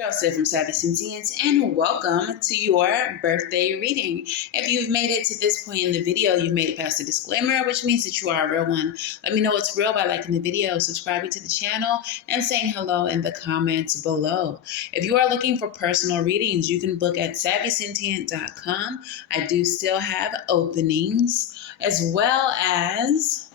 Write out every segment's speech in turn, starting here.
Girl Sid from Savvy Sentience, and welcome to your birthday reading. If you've made it to this point in the video, you've made it past the disclaimer, which means that you are a real one. Let me know it's real by liking the video, subscribing to the channel, and saying hello in the comments below. If you are looking for personal readings, you can book at SavvySentient.com. I do still have openings, as well as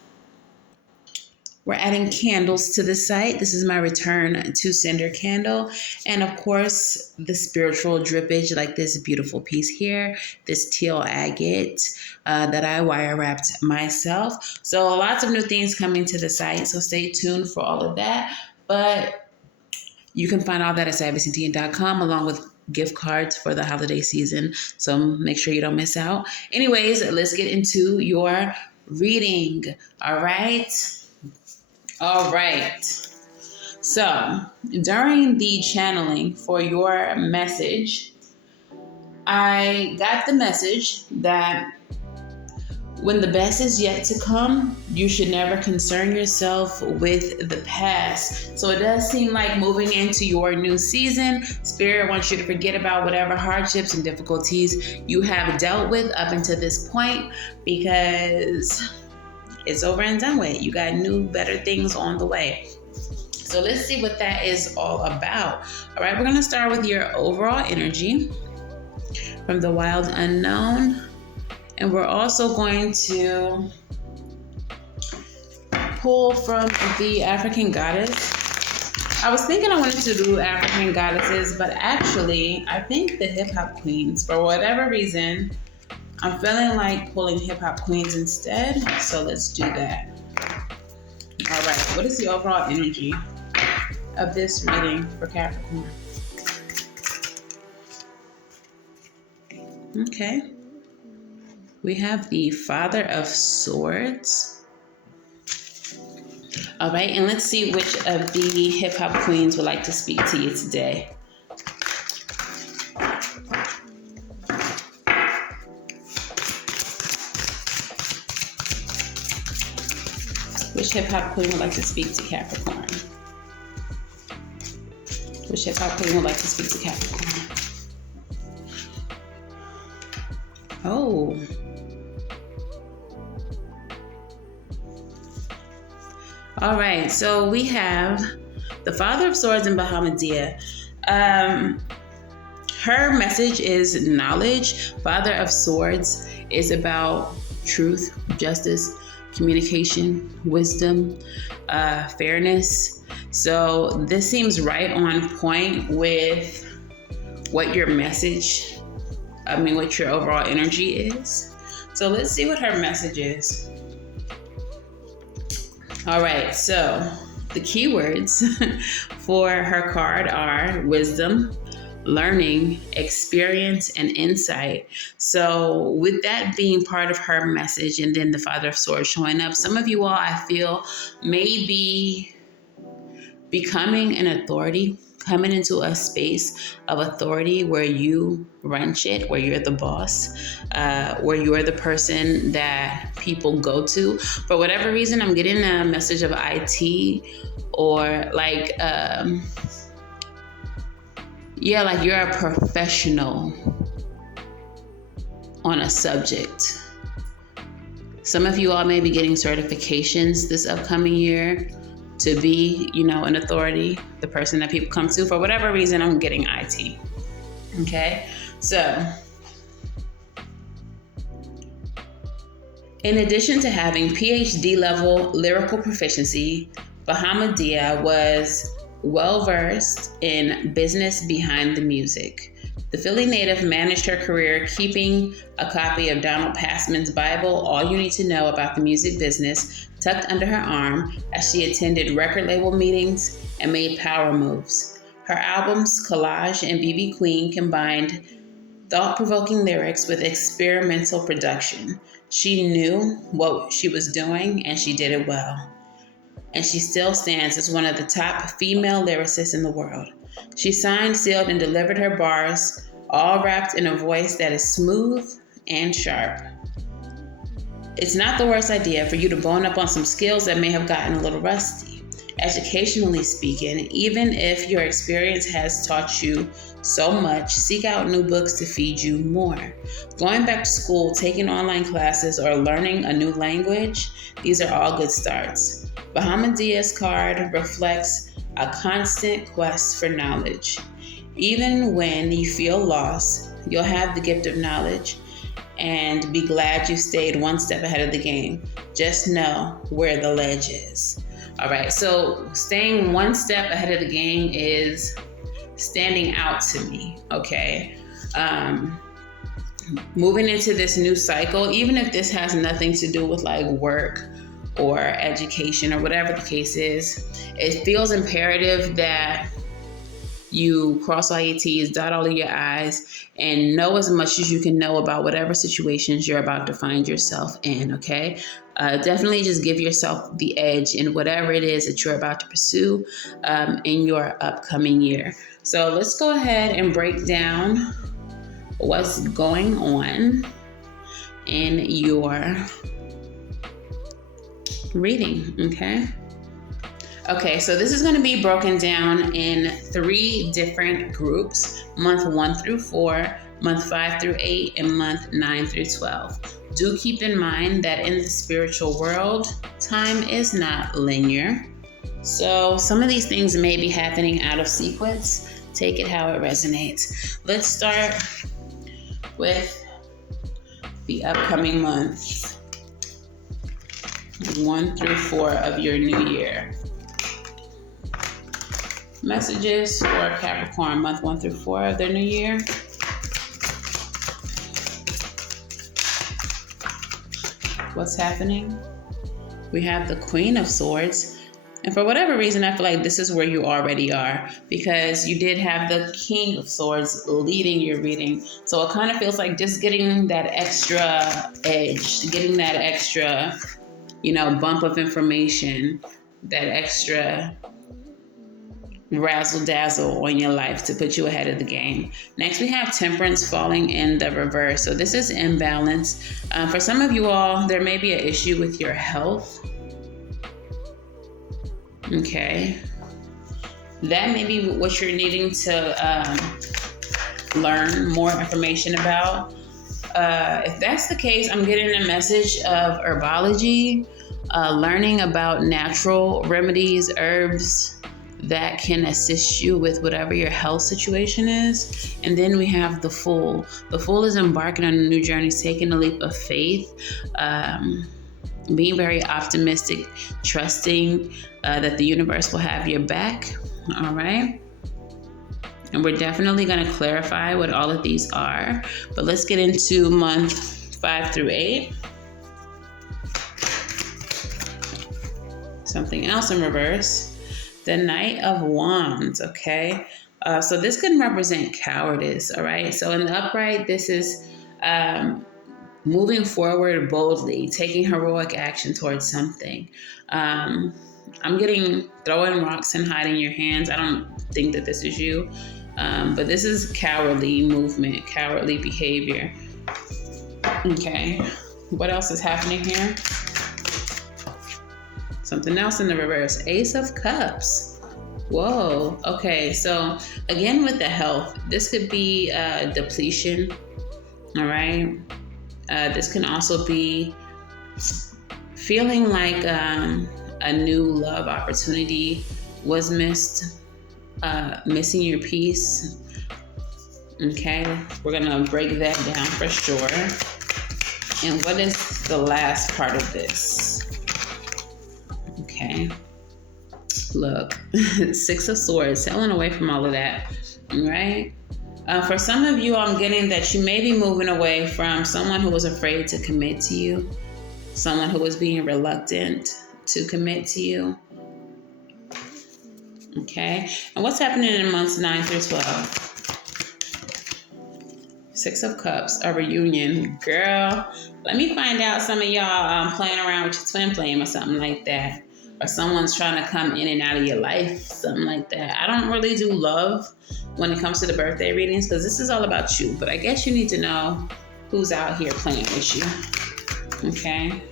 we're adding candles to the site. This is my return to sender candle. And of course, the spiritual drippage, like this beautiful piece here, this teal agate that I wire wrapped myself. So lots of new things coming to the site. So stay tuned for all of that. But you can find all that at SavvySentient.com along with gift cards for the holiday season. So make sure you don't miss out. Anyways, let's get into your reading. All right. So during the channeling for your message, I got the message that when the best is yet to come, you should never concern yourself with the past. So it does seem like moving into your new season, Spirit wants you to forget about whatever hardships and difficulties you have dealt with up until this point, because it's over and done with. You got new, better things on the way. So let's see what that is all about. All right, we're going to start with your overall energy from the wild unknown. And we're also going to pull from the African goddess. I was thinking I wanted to do African goddesses, but actually, I think the hip hop queens, for whatever reason, I'm feeling like pulling hip-hop queens instead, so let's do that. All right, what is the overall energy of this reading for Capricorn? Okay. We have the Father of Swords. All right, and let's see which of the hip-hop queens would like to speak to you today. Which hip-hop queen would like to speak to Capricorn? Which hip-hop queen would like to speak to Capricorn? Oh. All right, so we have the Father of Swords and Bahamadia. Her message is knowledge. Father of Swords is about truth, justice, communication, wisdom, fairness. So this seems right on point with what your message, what your overall energy is. So let's see what her message is. All right, so the keywords for her card are wisdom, learning, experience, and insight. So with that being part of her message, and then the Father of Swords showing up, some of you all, I feel, may be becoming an authority, coming into a space of authority where you run shit, where you're the boss, where you're the person that people go to. For whatever reason, I'm getting a message of IT or like you're a professional on a subject. Some of you all may be getting certifications this upcoming year to be, an authority, the person that people come to. For whatever reason, I'm getting IT. Okay? So, in addition to having PhD level lyrical proficiency, Bahamadia was well-versed in business behind the music. The Philly native managed her career keeping a copy of Donald Passman's Bible, All You Need to Know About the Music Business, tucked under her arm as she attended record label meetings and made power moves. Her albums, Collage and BB Queen, combined thought-provoking lyrics with experimental production. She knew what she was doing and she did it well. And she still stands as one of the top female lyricists in the world. She signed, sealed, and delivered her bars, all wrapped in a voice that is smooth and sharp. It's not the worst idea for you to bone up on some skills that may have gotten a little rusty. Educationally speaking, even if your experience has taught you so much, seek out new books to feed you more. Going back to school, taking online classes, or learning a new language, these are all good starts. Bahamadia's card reflects a constant quest for knowledge. Even when you feel lost, you'll have the gift of knowledge and be glad you stayed one step ahead of the game. Just know where the ledge is. All right, so staying one step ahead of the game is standing out to me, okay? Moving into this new cycle, even if this has nothing to do with like work or education or whatever the case is, it feels imperative that you cross all your T's, dot all of your I's, and know as much as you can know about whatever situations you're about to find yourself in, okay? Definitely just give yourself the edge in whatever it is that you're about to pursue in your upcoming year. So let's go ahead and break down what's going on in your reading, okay? Okay, so this is going to be broken down in 3 different groups: month 1 through 4, month 5 through 8, and month 9 through 12. Do keep in mind that in the spiritual world, time is not linear. So some of these things may be happening out of sequence. Take it how it resonates. Let's start with the upcoming months, 1 through 4 of your new year. Messages for Capricorn, month 1 through 4 of their new year. What's happening? We have the Queen of Swords. And for whatever reason, I feel like this is where you already are, because you did have the King of Swords leading your reading. So it kind of feels like just getting that extra edge, getting that extra, bump of information, that extra razzle dazzle on your life to put you ahead of the game. Next, we have Temperance falling in the reverse. So this is imbalance. For some of you all, there may be an issue with your health. Okay. That may be what you're needing to learn more information about. If that's the case, I'm getting a message of herbology, learning about natural remedies, herbs that can assist you with whatever your health situation is. And then we have the Fool. The Fool is embarking on a new journey, taking a leap of faith, being very optimistic, trusting that the universe will have your back. All right. And we're definitely going to clarify what all of these are. But let's get into month 5 through 8. Something else in reverse. The Knight of Wands, okay? So this can represent cowardice, all right? So in the upright, this is moving forward boldly, taking heroic action towards something. I'm getting throwing rocks and hiding your hands. I don't think that this is you, but this is cowardly movement, cowardly behavior. Okay, what else is happening here? Something else in the reverse, Ace of Cups. Whoa, okay, so again with the health, this could be depletion, all right? This can also be feeling like a new love opportunity was missed, missing your peace. Okay, we're gonna break that down for sure. And what is the last part of this? Okay, look, 6 of Swords, sailing away from all of that, right? For some of you, I'm getting that you may be moving away from someone who was afraid to commit to you, someone who was being reluctant to commit to you. Okay, and what's happening in months 9 through 12? 6 of Cups, a reunion. Girl, let me find out some of y'all playing around with your twin flame or something like that. Or someone's trying to come in and out of your life, something like that. I don't really do love when it comes to the birthday readings because this is all about you. But I guess you need to know who's out here playing with you. Okay?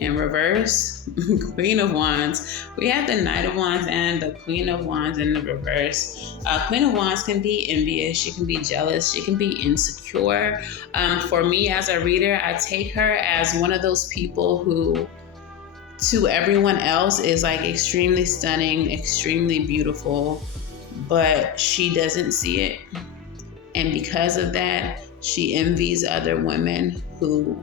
in reverse, Queen of Wands. We have the Knight of Wands and the Queen of Wands in the reverse. Queen of Wands can be envious, she can be jealous, she can be insecure. For me as a reader, I take her as one of those people who to everyone else is like extremely stunning, extremely beautiful, but she doesn't see it. And because of that, she envies other women who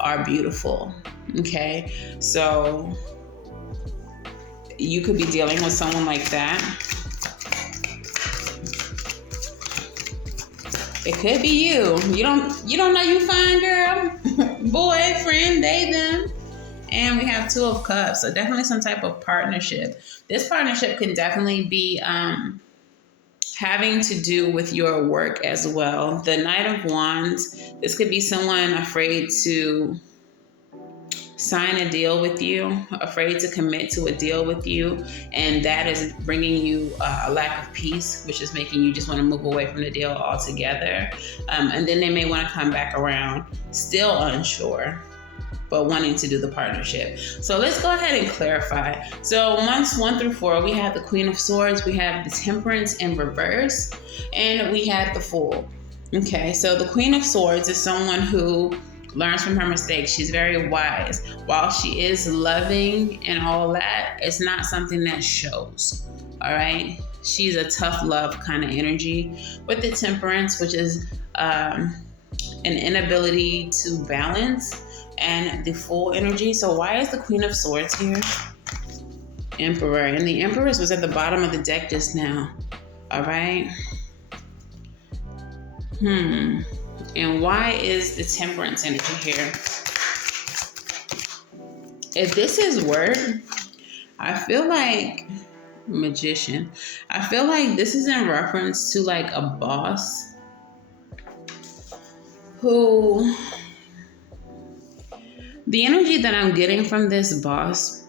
are beautiful. Okay, so you could be dealing with someone like that. It could be you. You don't know you fine, girl. Boy, friend, they, them. And we have Two of Cups. So definitely some type of partnership. This partnership can definitely be having to do with your work as well. The Knight of Wands, this could be someone afraid to sign a deal with you, afraid to commit to a deal with you, and that is bringing you a lack of peace, which is making you just want to move away from the deal altogether. And then they may want to come back around, still unsure, but wanting to do the partnership. So let's go ahead and clarify. So months 1 through 4, we have the Queen of Swords, we have the Temperance in reverse, and we have the Fool. Okay, so the Queen of Swords is someone who learns from her mistakes. She's very wise. While she is loving and all that, it's not something that shows. All right, she's a tough love kind of energy. With the Temperance, which is an inability to balance, and the Fool energy. So why is the Queen of Swords here? Emperor. And the Empress was at the bottom of the deck just now. All right. And why is the Temperance energy here? If this is word, I feel like Magician. I feel like this is in reference to like a boss who... The energy that I'm getting from this boss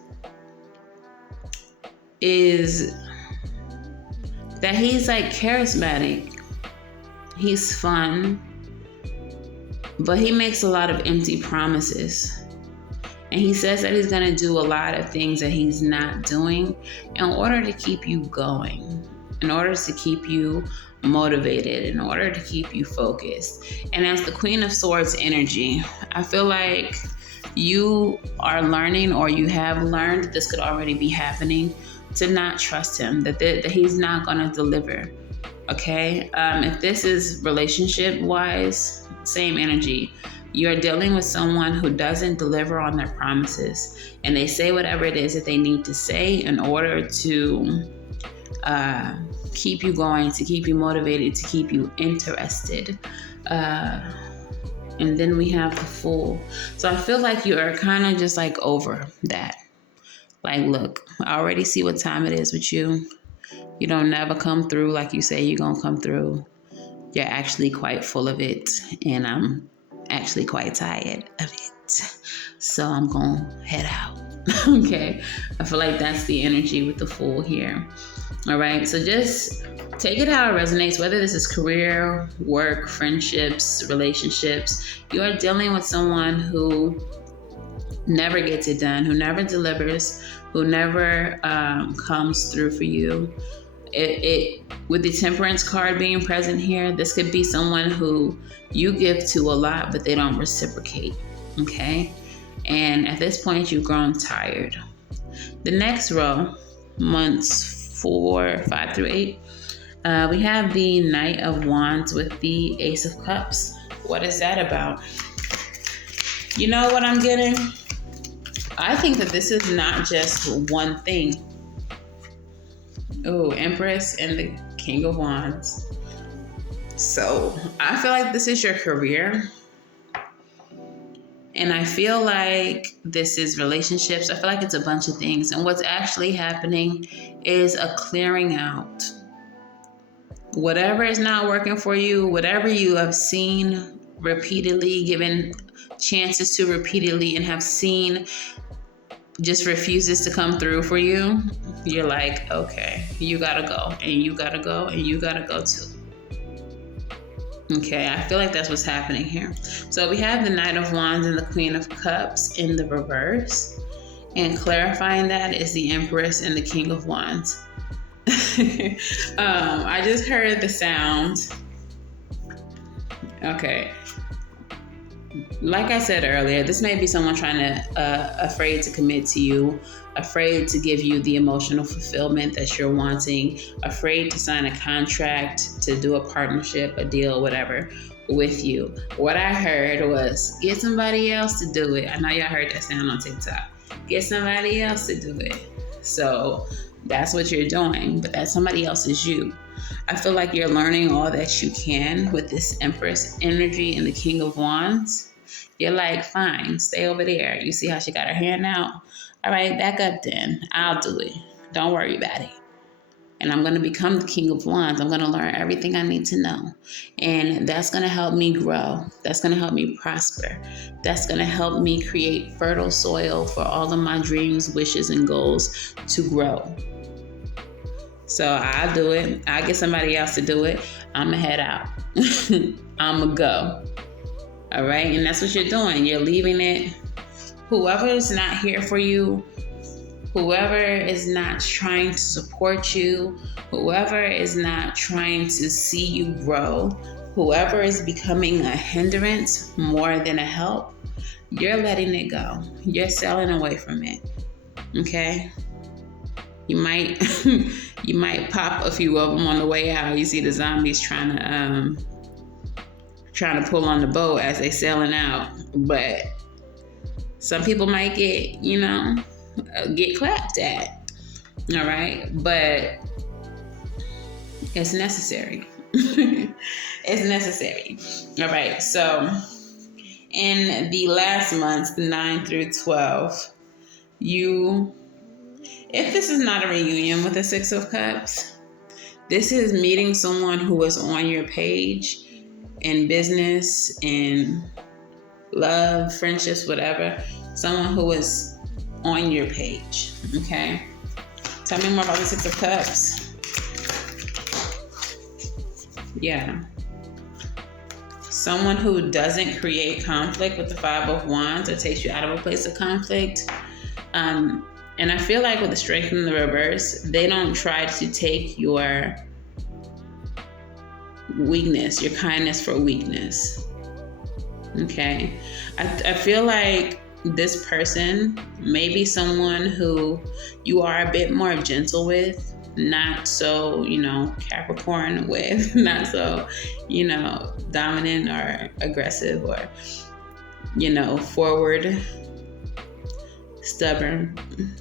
is that he's like charismatic. He's fun, but he makes a lot of empty promises. And he says that he's going to do a lot of things that he's not doing in order to keep you going, in order to keep you motivated, in order to keep you focused. And as the Queen of Swords energy, I feel like you are learning, or you have learned, this could already be happening, to not trust him, that he's not going to deliver. Okay, if this is relationship wise, same energy. You're dealing with someone who doesn't deliver on their promises, and they say whatever it is that they need to say in order to keep you going, to keep you motivated, to keep you interested. And then we have the Fool. So I feel like you are kind of just like over that. Like, look, I already see what time it is with you. You don't never come through like you say you're going to come through. You're actually quite full of it. And I'm actually quite tired of it. So I'm going to head out. Okay. I feel like that's the energy with the Fool here. All right. So just take it how it resonates, whether this is career, work, friendships, relationships. You are dealing with someone who never gets it done, who never delivers, who never comes through for you. With the Temperance card being present here, this could be someone who you give to a lot, but they don't reciprocate. Okay. And at this point, you've grown tired. The next row, months 4, 5 through 8, we have the Knight of Wands with the Ace of Cups. What is that about? You know what I'm getting? I think that this is not just one thing. Oh, Empress and the King of Wands. So I feel like this is your career. And I feel like this is relationships. I feel like it's a bunch of things. And what's actually happening is a clearing out. Whatever is not working for you, whatever you have seen repeatedly, given chances to repeatedly, and have seen just refuses to come through for you, you're like, okay, you gotta go, and you gotta go, and you gotta go too. Okay, I feel like that's what's happening here. So we have the Knight of Wands and the Queen of Cups in the reverse. And clarifying that is the Empress and the King of Wands. I just heard the sound. Okay. Like I said earlier, this may be someone trying to, afraid to commit to you, afraid to give you the emotional fulfillment that you're wanting, afraid to sign a contract, to do a partnership, a deal, whatever, with you. What I heard was, get somebody else to do it. I know y'all heard that sound on TikTok. Get somebody else to do it. So that's what you're doing, but that somebody else is you. I feel like you're learning all that you can with this Empress energy and the King of Wands. You're like, fine, stay over there. You see how she got her hand out? All right, back up then. I'll do it. Don't worry about it. And I'm going to become the King of Wands. I'm going to learn everything I need to know. And that's going to help me grow. That's going to help me prosper. That's going to help me create fertile soil for all of my dreams, wishes, and goals to grow. So I'll do it. I'll get somebody else to do it. I'm going to head out. I'm going to go. All right? And that's what you're doing. You're leaving it. Whoever is not here for you, whoever is not trying to support you, whoever is not trying to see you grow, whoever is becoming a hindrance more than a help, you're letting it go. You're sailing away from it. Okay? You might pop a few of them on the way out. You see the zombies trying to pull on the boat as they sailing out. But some people might get clapped at. All right? But it's necessary. It's necessary. All right. So in the last months, 9 through 12, if this is not a reunion with the Six of Cups, this is meeting someone who is on your page in business, in love, friendships, whatever. Someone who is on your page, okay? Tell me more about the Six of Cups. Yeah. Someone who doesn't create conflict with the Five of Wands or takes you out of a place of conflict. And I feel like with the Strength in the reverse, they don't try to take your weakness, your kindness for weakness. Okay? I feel like this person may be someone who you are a bit more gentle with, not so, Capricorn with, not so, dominant or aggressive or, forward, stubborn.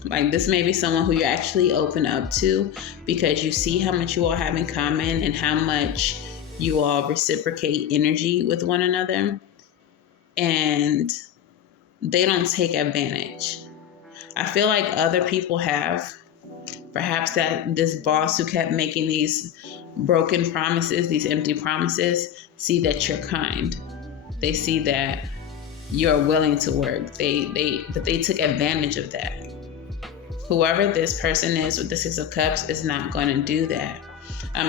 Like, this may be someone who you're actually open up to because you see how much you all have in common and how much you all reciprocate energy with one another, and they don't take advantage. I feel like other people have. Perhaps that this boss who kept making these broken promises, these empty promises, see that you're kind. They see that you're willing to work. But they took advantage of that. Whoever this person is with the Six of Cups is not going to do that.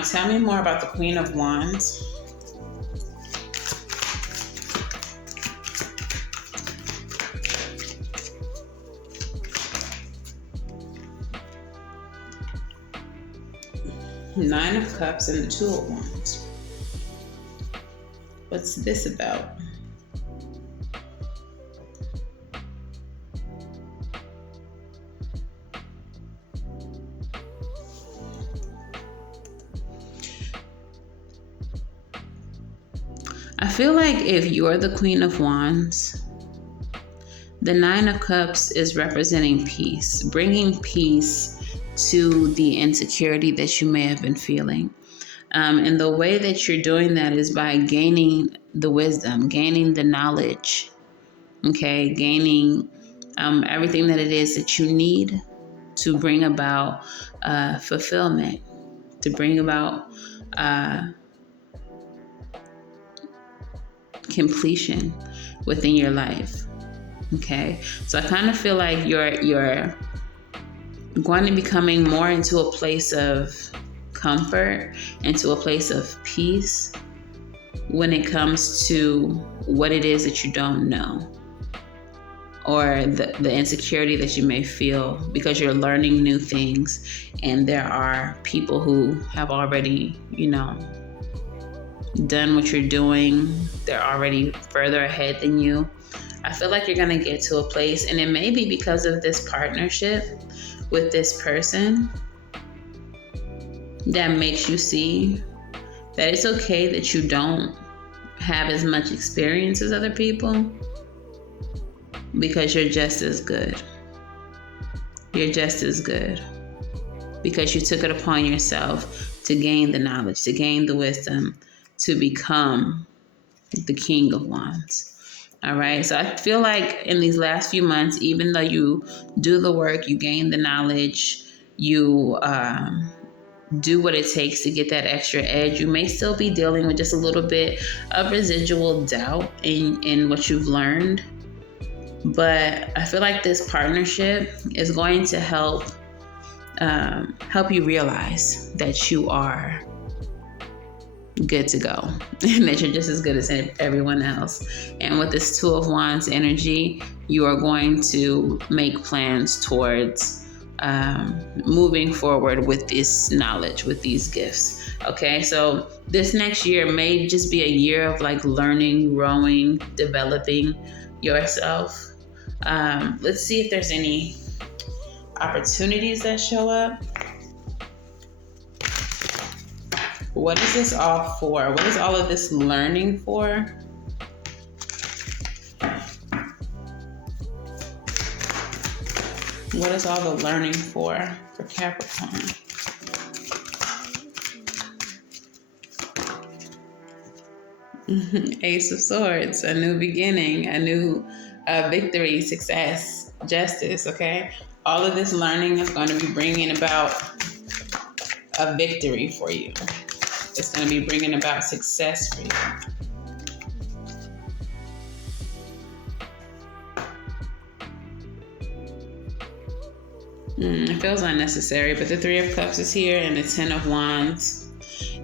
Tell me more about the Queen of Wands. Nine of Cups and the Two of Wands. What's this about? I feel like if you're the Queen of Wands, the Nine of Cups is representing peace, bringing peace to the insecurity that you may have been feeling. And the way that you're doing that is by gaining the wisdom, gaining the knowledge, okay? Gaining everything that it is that you need to bring about fulfillment, to bring about completion within your life, okay? So I kind of feel like you're going to be coming more into a place of comfort, into a place of peace, when it comes to what it is that you don't know, or the insecurity that you may feel because you're learning new things, and there are people who have already, done what you're doing. They're already further ahead than you. I feel like you're going to get to a place, and it may be because of this partnership with this person that makes you see that it's okay that you don't have as much experience as other people, because you're just as good. You're just as good because you took it upon yourself to gain the knowledge, to gain the wisdom, to become the King of Wands. All right. So I feel like in these last few months, even though you do the work, you gain the knowledge, you do what it takes to get that extra edge, you may still be dealing with just a little bit of residual doubt in what you've learned. But I feel like this partnership is going to help you realize that you are good to go and that you're just as good as everyone else. And with this Two of Wands energy, you are going to make plans towards moving forward with this knowledge, with these gifts. Okay, so this next year may just be a year of like learning, growing, developing yourself. Let's see if there's any opportunities that show up. What is this all for? What is all of this learning for? What is all the learning for Capricorn? Ace of Swords, a new beginning, a new victory, success, justice, okay? All of this learning is going to be bringing about a victory for you. It's going to be bringing about success for you. It feels unnecessary, but the Three of Cups is here and the Ten of Wands.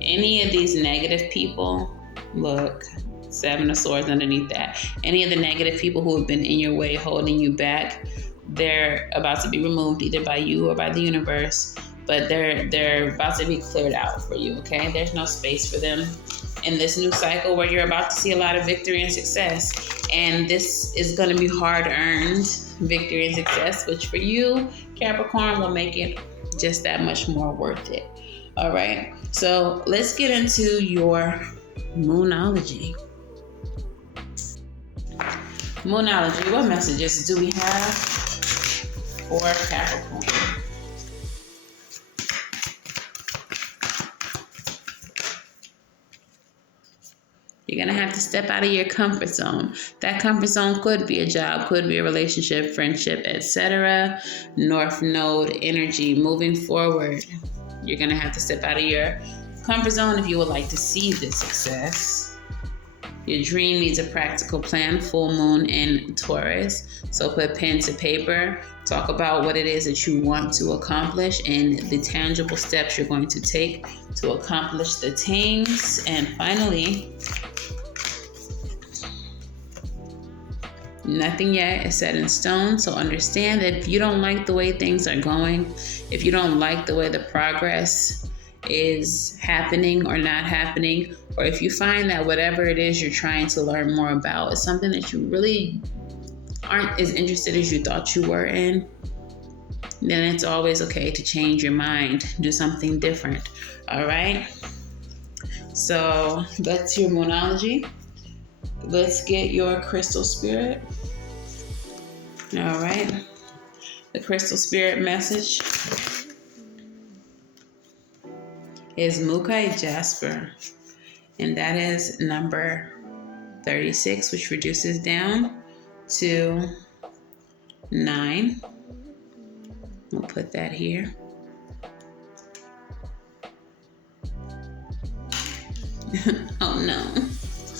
Any of these negative people, look, Seven of Swords underneath that. Any of the negative people who have been in your way, holding you back, they're about to be removed either by you or by the universe, but they're about to be cleared out for you, okay? There's no space for them in this new cycle where you're about to see a lot of victory and success. And this is going to be hard-earned victory and success, which for you, Capricorn, will make it just that much more worth it. All right, so let's get into your Moonology. Moonology, what messages do we have for Capricorn? You're going to have to step out of your comfort zone. That comfort zone could be a job, could be a relationship, friendship, etc. North Node energy moving forward. You're going to have to step out of your comfort zone if you would like to see this success. Your dream needs a practical plan, full moon in Taurus. So put pen to paper, talk about what it is that you want to accomplish and the tangible steps you're going to take to accomplish the things. And finally, nothing yet is set in stone. So understand that if you don't like the way things are going, if you don't like the way the progress is happening or not happening, or if you find that whatever it is you're trying to learn more about is something that you really aren't as interested as you thought you were in, then it's always okay to change your mind, do something different. All right, so that's your Moonology. Let's get your crystal spirit. All right, the crystal spirit message is Moonology Jasper, and that is number 36, which reduces down to 9. We'll put that here. Oh no.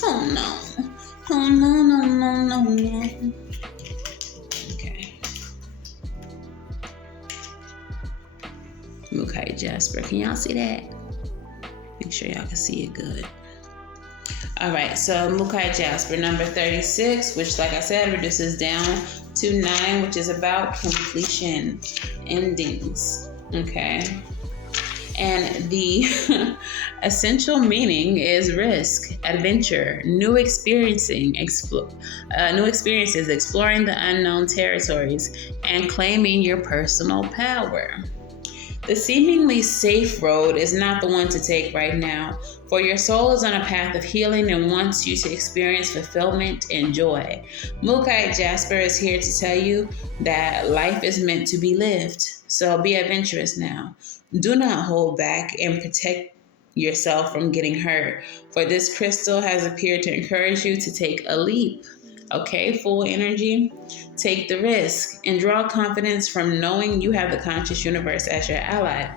Oh no. Oh no, no, no, no, no. Okay. Moonology Jasper. Can y'all see that? Make sure y'all can see it good. All right, so Moonology Jasper, number 36, which, like I said, reduces down to 9, which is about completion, endings. Okay. And the essential meaning is risk, adventure, new experiences, exploring the unknown territories, and claiming your personal power. The seemingly safe road is not the one to take right now, for your soul is on a path of healing and wants you to experience fulfillment and joy. Moonology Jasper is here to tell you that life is meant to be lived, so be adventurous now. Do not hold back and protect yourself from getting hurt, for this crystal has appeared to encourage you to take a leap. Okay, full energy. Take the risk and draw confidence from knowing you have the conscious universe as your ally.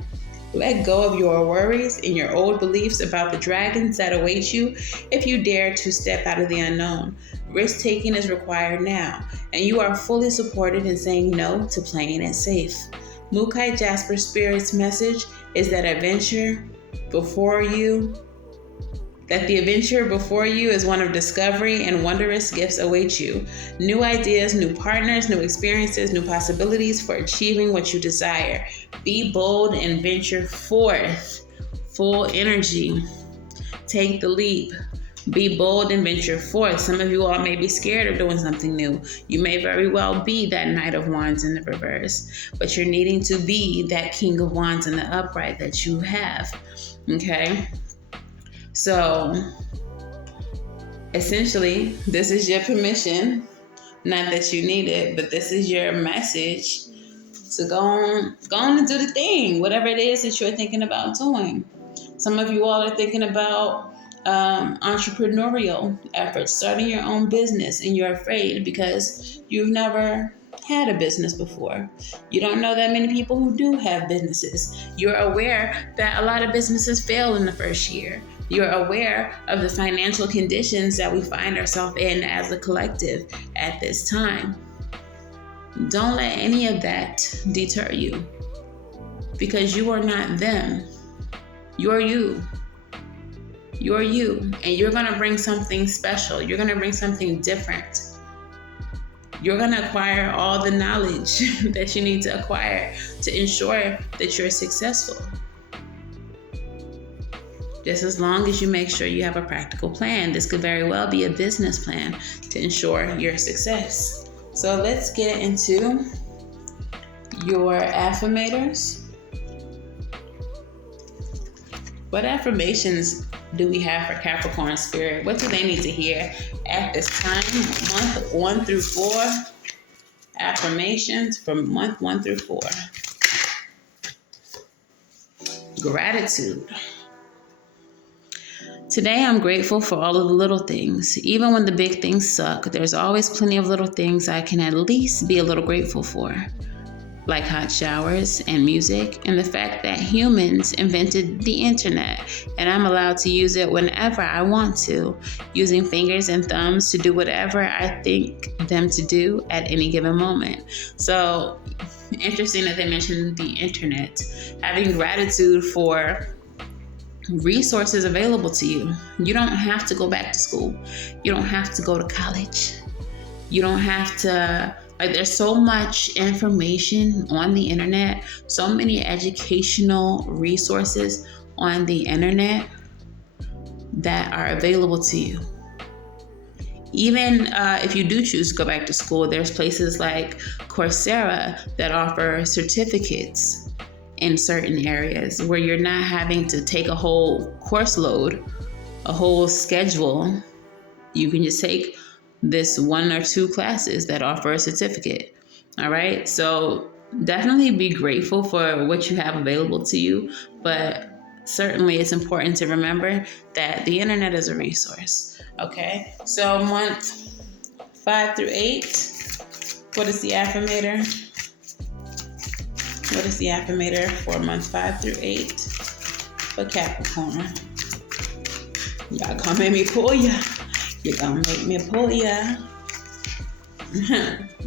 Let go of your worries and your old beliefs about the dragons that await you if you dare to step out of the unknown. Risk taking is required now, and you are fully supported in saying no to playing it safe. Moonology Jasper Spirit's message is that the adventure before you is one of discovery, and wondrous gifts await you. New ideas, new partners, new experiences, new possibilities for achieving what you desire. Be bold and venture forth. Full energy. Take the leap. Be bold and venture forth. Some of you all may be scared of doing something new. You may very well be that Knight of Wands in the reverse, but you're needing to be that King of Wands in the upright that you have. Okay? So, essentially, this is your permission. Not that you need it, but this is your message to go on and do the thing, whatever it is that you're thinking about doing. Some of you all are thinking about entrepreneurial efforts, starting your own business, and you're afraid because you've never had a business before. You don't know that many people who do have businesses. You're aware that a lot of businesses fail in the first year. You're aware of the financial conditions that we find ourselves in as a collective at this time. Don't let any of that deter you, because you are not them. You're you. You're you, and you're going to bring something special. You're going to bring something different. You're going to acquire all the knowledge that you need to acquire to ensure that you're successful. Just as long as you make sure you have a practical plan. This could very well be a business plan to ensure your success. So let's get into your affirmators. What affirmations do we have for Capricorn spirit? What do they need to hear at this time? Month 1 through 4. Affirmations from month 1 through 4. Gratitude. Today, I'm grateful for all of the little things. Even when the big things suck, there's always plenty of little things I can at least be a little grateful for. Like hot showers and music, and the fact that humans invented the internet, and I'm allowed to use it whenever I want to, using fingers and thumbs to do whatever I think them to do at any given moment. So, interesting that they mentioned the internet. Having gratitude for resources available to you. You don't have to go back to school. You don't have to go to college. You don't have to, there's so much information on the internet, so many educational resources on the internet that are available to you. Even if you do choose to go back to school, there's places like Coursera that offer certificates in certain areas where you're not having to take a whole course load, a whole schedule. You can just take this 1 or 2 classes that offer a certificate. All right. So definitely be grateful for what you have available to you. But certainly it's important to remember that the internet is a resource. Okay. So month 5 through 8. What is the affirmator? What is the affirmator for month 5 through 8 for Capricorn? Y'all gonna make me pull ya. You're gonna make me pull ya.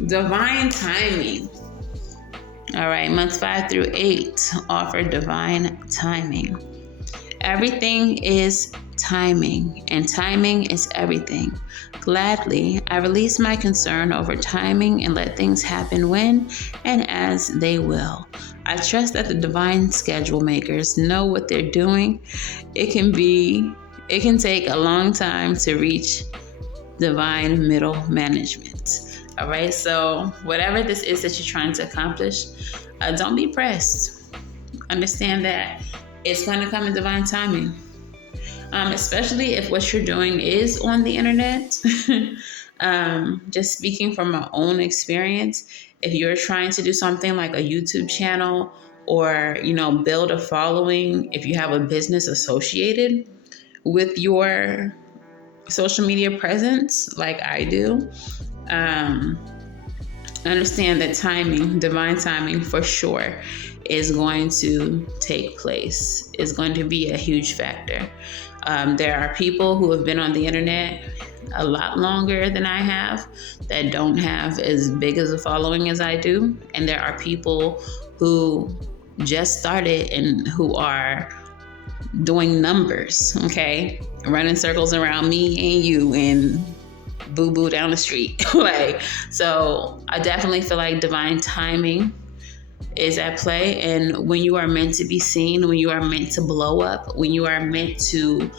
Divine timing. All right, months 5 through 8 offer divine timing. Everything is timing, and timing is everything. Gladly, I release my concern over timing and let things happen when and as they will. I trust that the divine schedule makers know what they're doing. It can take a long time to reach divine middle management. All right, so whatever this is that you're trying to accomplish, don't be pressed. Understand that it's going to come in divine timing. Especially if what you're doing is on the internet. Just speaking from my own experience, if you're trying to do something like a YouTube channel or, build a following, if you have a business associated with your social media presence, like I do, understand that timing, divine timing for sure, is going to take place, is going to be a huge factor. There are people who have been on the internet a lot longer than I have that don't have as big as a following as I do. And there are people who just started and who are doing numbers, okay? Running circles around me and you and boo-boo down the street. So I definitely feel like divine timing is at play. And when you are meant to be seen, when you are meant to blow up, when you are meant to,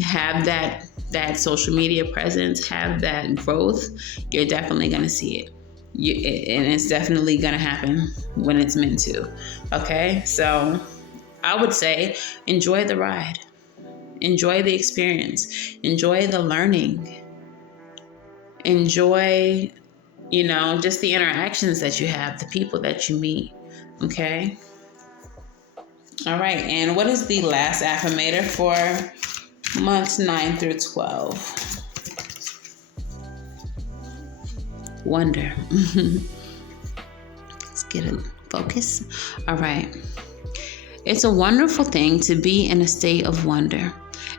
have that social media presence, have that growth, you're definitely going to see it. And it's definitely going to happen when it's meant to. Okay. So I would say enjoy the ride, enjoy the experience, enjoy the learning, enjoy just the interactions that you have, the people that you meet. Okay. All right. And what is the last affirmator for months 9 through 12? Wonder. Let's get a focus. All right. It's a wonderful thing to be in a state of wonder.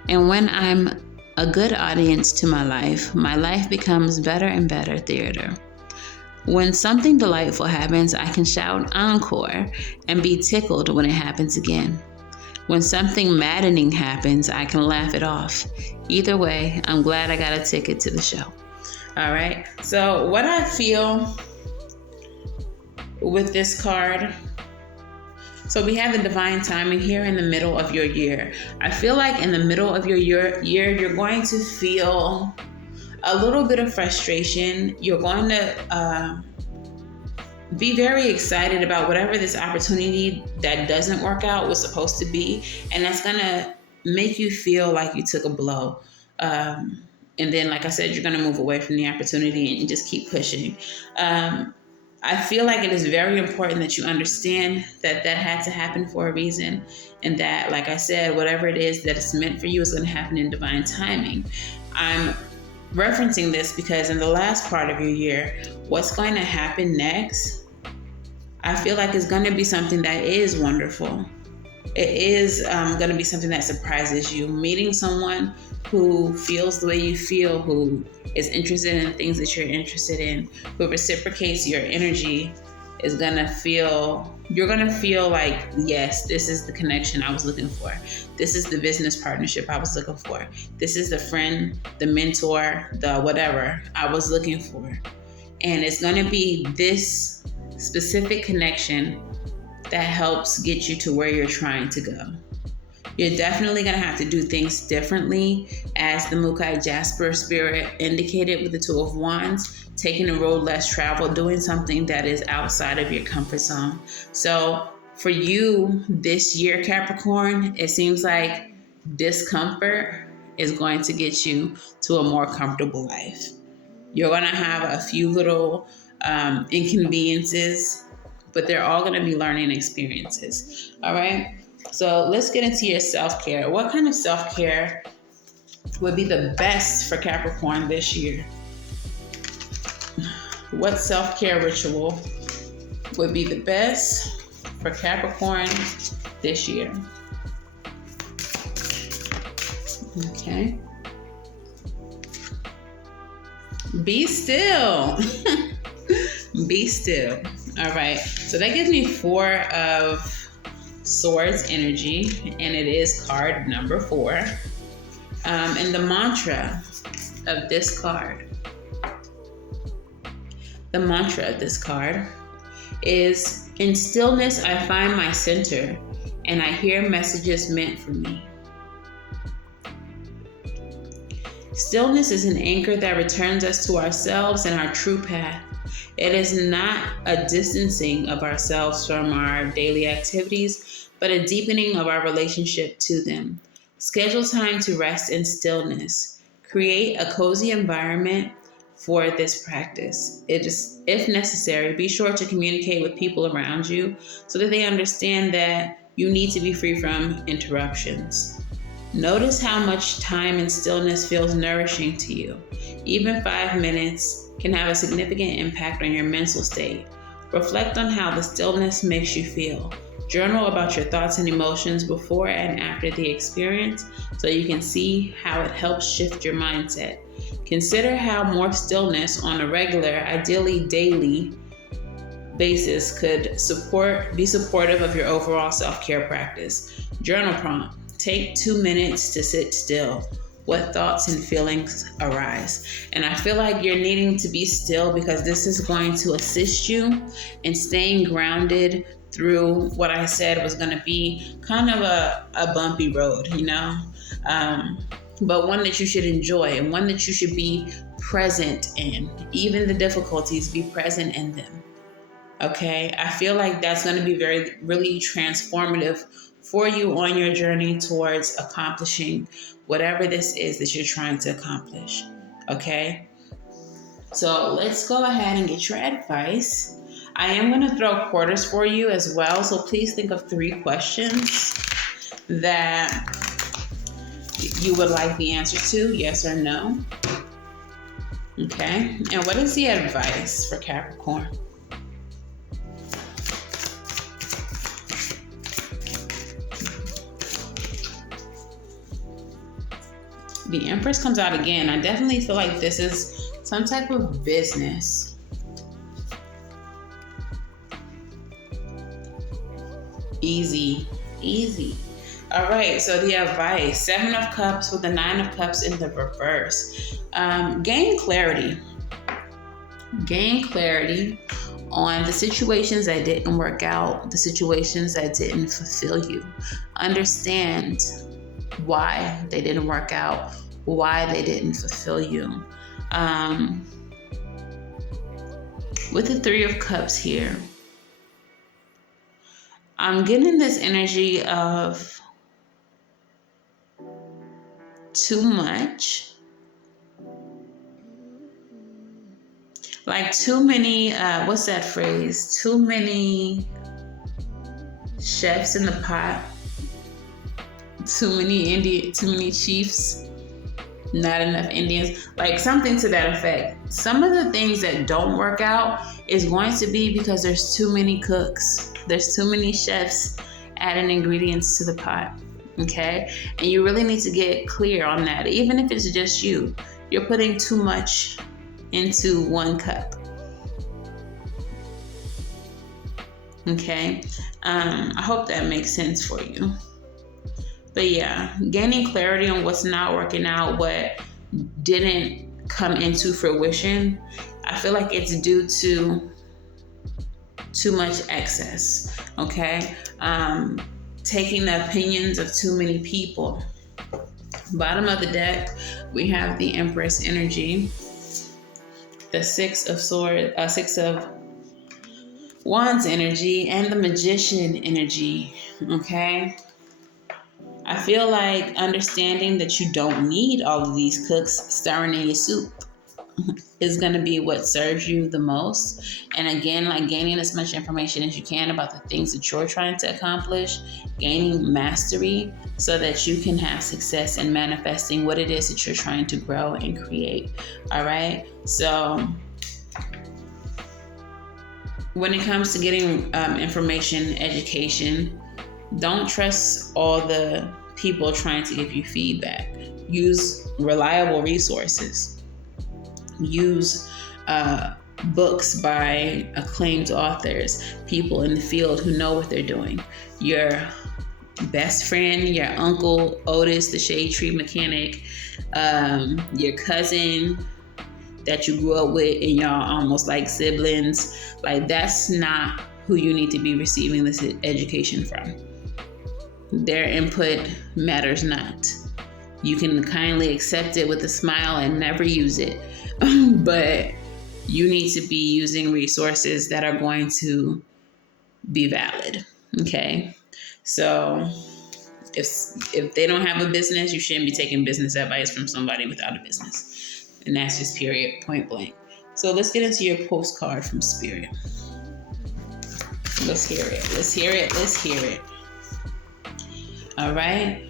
And when I'm a good audience to my life becomes better and better theater. When something delightful happens, I can shout encore and be tickled when it happens again. When something maddening happens, I can laugh it off. Either way, I'm glad I got a ticket to the show. All right. So what I feel with this card, so we have the divine timing here in the middle of your year. I feel like in the middle of your year, you're going to feel a little bit of frustration. You're going to be very excited about whatever this opportunity that doesn't work out was supposed to be. And that's going to make you feel like you took a blow. And then, like I said, you're going to move away from the opportunity and just keep pushing. I feel like it is very important that you understand that had to happen for a reason. And that, like I said, whatever it is that is meant for you is going to happen in divine timing. I'm referencing this because in the last part of your year, what's going to happen next, I feel like it's going to be something that is wonderful. It is going to be something that surprises you. Meeting someone who feels the way you feel, who is interested in things that you're interested in, who reciprocates your energy, is going to feel, you're going to feel like, yes, this is the connection I was looking for. This is the business partnership I was looking for. This is the friend, the mentor, the whatever I was looking for. And it's going to be this specific connection that helps get you to where you're trying to go. You're definitely going to have to do things differently, as the Mukai Jasper spirit indicated with the Two of Wands, taking a road less traveled, doing something that is outside of your comfort zone. So for you this year, Capricorn, it seems like discomfort is going to get you to a more comfortable life. You're going to have a few little inconveniences, but they're all going to be learning experiences. All right. So let's get into your self-care. What kind of self-care would be the best for Capricorn this year? What self-care ritual would be the best for Capricorn this year? Okay. Be still. Be still. All right. So that gives me 4 of Swords energy, and it is card number 4. And the mantra of this card, is, in stillness I find my center, and I hear messages meant for me. Stillness is an anchor that returns us to ourselves and our true path. It is not a distancing of ourselves from our daily activities, but a deepening of our relationship to them. Schedule time to rest in stillness. Create a cozy environment for this practice. If necessary, be sure to communicate with people around you so that they understand that you need to be free from interruptions. Notice how much time in stillness feels nourishing to you. Even 5 minutes can have a significant impact on your mental state. Reflect on how the stillness makes you feel. Journal about your thoughts and emotions before and after the experience so you can see how it helps shift your mindset. Consider how more stillness on a regular, ideally daily, basis could be supportive of your overall self-care practice. Journal prompt. Take 2 minutes to sit still. What thoughts and feelings arise? And I feel like you're needing to be still because this is going to assist you in staying grounded through what I said was going to be kind of a bumpy road, but one that you should enjoy and one that you should be present in. Even the difficulties, be present in them. Okay? I feel like that's going to be really transformative for you on your journey towards accomplishing whatever this is that you're trying to accomplish. Okay? So let's go ahead and get your advice. I am going to throw quarters for you as well. So please think of 3 questions that you would like the answer to, yes or no. Okay? And what is the advice for Capricorn? The Empress comes out again. I definitely feel like this is some type of business. Easy. All right, so the advice, 7 of Cups with the 9 of Cups in the reverse. Gain clarity. Gain clarity on the situations that didn't work out, the situations that didn't fulfill you. Understand why they didn't work out, why they didn't fulfill you. With the 3 of Cups here, I'm getting this energy of too much. Like too many, what's that phrase? Too many chefs in the pot. Too many chiefs, not enough Indians, like something to that effect. Some of the things that don't work out is going to be because there's too many cooks. There's too many chefs adding ingredients to the pot, okay? And you really need to get clear on that. Even if it's just you're putting too much into 1 cup, okay? I hope that makes sense for you. But yeah, gaining clarity on what's not working out, what didn't come into fruition, I feel like it's due to too much excess, okay? Taking the opinions of too many people. Bottom of the deck, we have the Empress energy, the 6 of Wands energy, and the Magician energy, okay? I feel like understanding that you don't need all of these cooks stirring in your soup is going to be what serves you the most. And again, like gaining as much information as you can about the things that you're trying to accomplish, gaining mastery so that you can have success in manifesting what it is that you're trying to grow and create. All right. So when it comes to getting information, education, don't trust all the people trying to give you feedback. Use reliable resources. Use books by acclaimed authors, people in the field who know what they're doing. Your best friend, your uncle Otis, the shade tree mechanic, your cousin that you grew up with and y'all almost like siblings, like that's not who you need to be receiving this education from. Their input matters not. You can kindly accept it with a smile and never use it, but you need to be using resources that are going to be valid. Okay, so if they don't have a business, you shouldn't be taking business advice from somebody without a business. And that's just period, point blank. So let's get into your postcard from Spirit. Let's hear it. Let's hear it. Let's hear it. All right.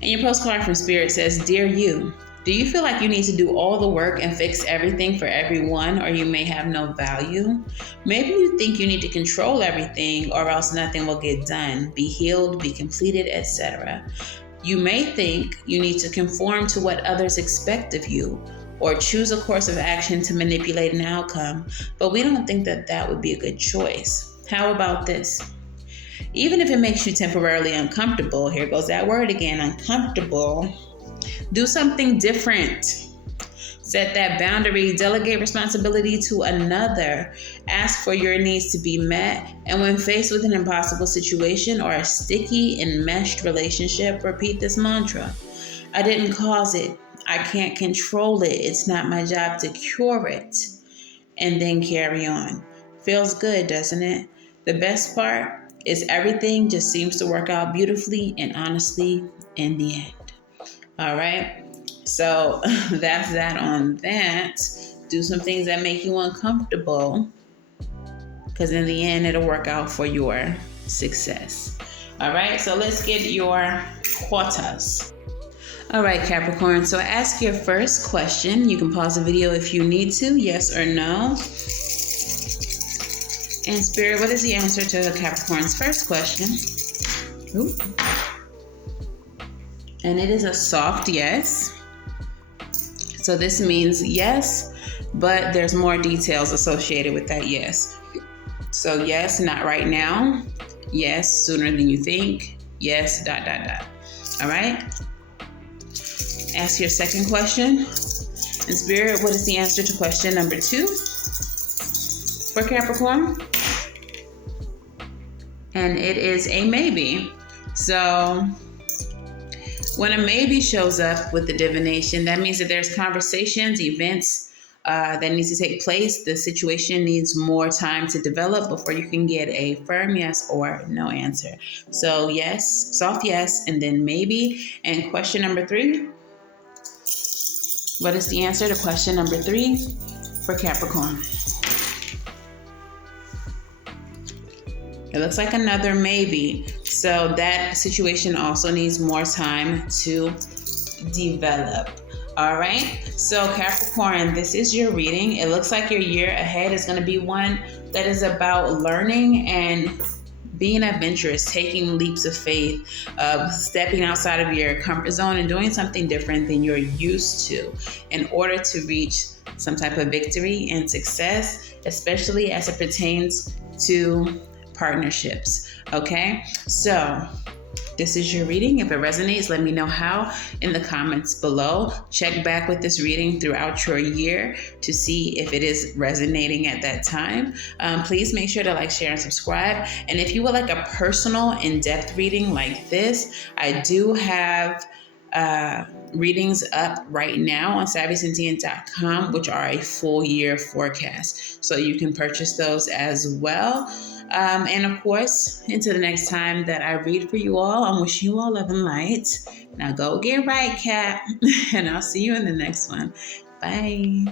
And your postcard from Spirit says, Dear you, do you feel like you need to do all the work and fix everything for everyone, or you may have no value? Maybe you think you need to control everything or else nothing will get done, be healed, be completed, etc. You may think you need to conform to what others expect of you or choose a course of action to manipulate an outcome, but we don't think that that would be a good choice. How about this? Even if it makes you temporarily uncomfortable, here goes that word again, uncomfortable, do something different. Set that boundary, delegate responsibility to another, ask for your needs to be met, and when faced with an impossible situation or a sticky, enmeshed relationship, repeat this mantra. I didn't cause it. I can't control it. It's not my job to cure it. And then carry on. Feels good, doesn't it? The best part is everything just seems to work out beautifully and honestly in the end. All right. So that's that on that. Do some things that make you uncomfortable, because in the end, it'll work out for your success. All right. So let's get your quotas. All right, Capricorn. So ask your first question. You can pause the video if you need to, yes or no. And Spirit, what is the answer to Capricorn's first question? Ooh. And it is a soft yes. So this means yes, but there's more details associated with that yes. So yes, not right now. Yes, sooner than you think. Yes, ... All right? Ask your second question. And Spirit, what is the answer to question number 2 for Capricorn? And it is a maybe. So when a maybe shows up with the divination, that means that there's conversations, events that needs to take place. The situation needs more time to develop before you can get a firm yes or no answer. So yes, soft yes, and then maybe. And question number 3. What is the answer to question number 3 for Capricorn? It looks like another maybe. So that situation also needs more time to develop. All right. So Capricorn, this is your reading. It looks like your year ahead is going to be one that is about learning and being adventurous, taking leaps of faith, stepping outside of your comfort zone and doing something different than you're used to in order to reach some type of victory and success, especially as it pertains to partnerships. Okay, so this is your reading. If it resonates, let me know how in the comments below. Check back with this reading throughout your year to see if it is resonating at that time. Please make sure to like, share, and subscribe. And if you would like a personal, in-depth reading like this, I do have readings up right now on SavvySentient.com, which are a full year forecast. So you can purchase those as well. And of course, until the next time that I read for you all, I'm wishing you all love and light. Now go get right, Cap. And I'll see you in the next one. Bye.